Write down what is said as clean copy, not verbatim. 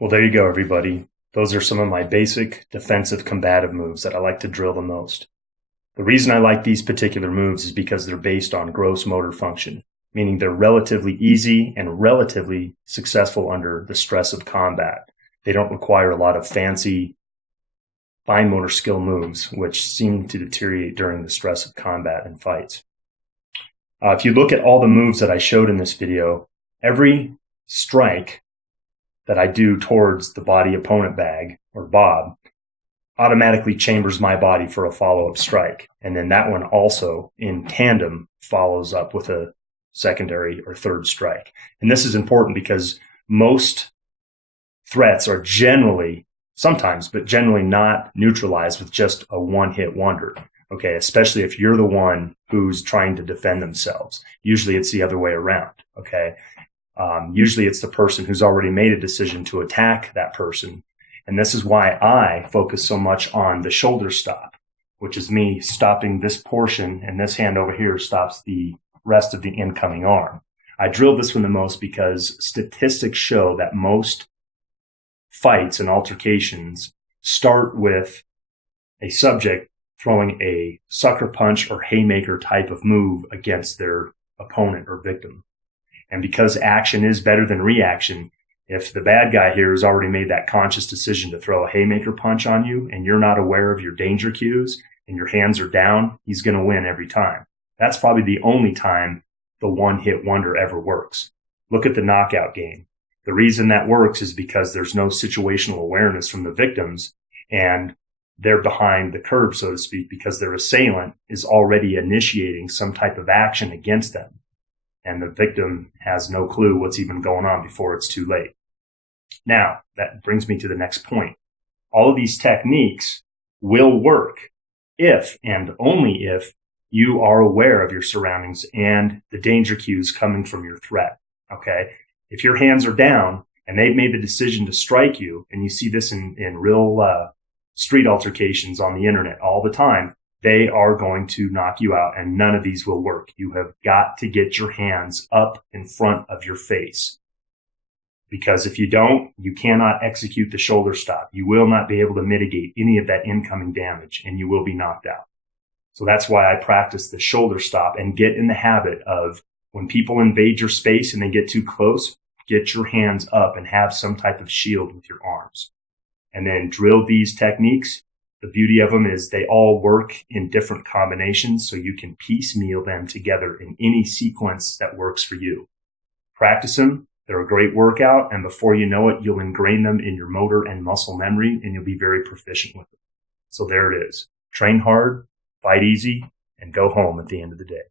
Well, there you go, everybody. Those are some of my basic defensive combative moves that I like to drill the most. The reason I like these particular moves is because they're based on gross motor function, meaning they're relatively easy and relatively successful under the stress of combat. They don't require a lot of fancy fine motor skill moves, which seem to deteriorate during the stress of combat and fights. If you look at all the moves that I showed in this video, every strike that I do towards the body opponent bag, or bob, automatically chambers my body for a follow-up strike. And then that one also, in tandem, follows up with a secondary or third strike. And this is important because most threats are sometimes not neutralized with just a one-hit wonder. Okay, especially if you're the one who's trying to defend themselves. Usually it's the other way around, okay? Usually it's the person who's already made a decision to attack that person. And this is why I focus so much on the shoulder stop, which is me stopping this portion, and this hand over here stops the rest of the incoming arm. I drilled this one the most because statistics show that most fights and altercations start with a subject throwing a sucker punch or haymaker type of move against their opponent or victim. And because action is better than reaction, if the bad guy here has already made that conscious decision to throw a haymaker punch on you and you're not aware of your danger cues and your hands are down, he's going to win every time. That's probably the only time the one-hit wonder ever works. Look at the knockout game. The reason that works is because there's no situational awareness from the victims, and they're behind the curve, so to speak, because their assailant is already initiating some type of action against them. And the victim has no clue what's even going on before it's too late. Now, that brings me to the next point. All of these techniques will work if and only if you are aware of your surroundings and the danger cues coming from your threat. Okay? If your hands are down and they've made the decision to strike you, and you see this in real street altercations on the internet all the time, they are going to knock you out, and none of these will work. You have got to get your hands up in front of your face. Because if you don't, you cannot execute the shoulder stop. You will not be able to mitigate any of that incoming damage, and you will be knocked out. So that's why I practice the shoulder stop and get in the habit of, when people invade your space and they get too close, get your hands up and have some type of shield with your arms. And then drill these techniques. The beauty of them is they all work in different combinations, so you can piecemeal them together in any sequence that works for you. Practice them. They're a great workout, and before you know it, you'll ingrain them in your motor and muscle memory, and you'll be very proficient with it. So there it is. Train hard, fight easy, and go home at the end of the day.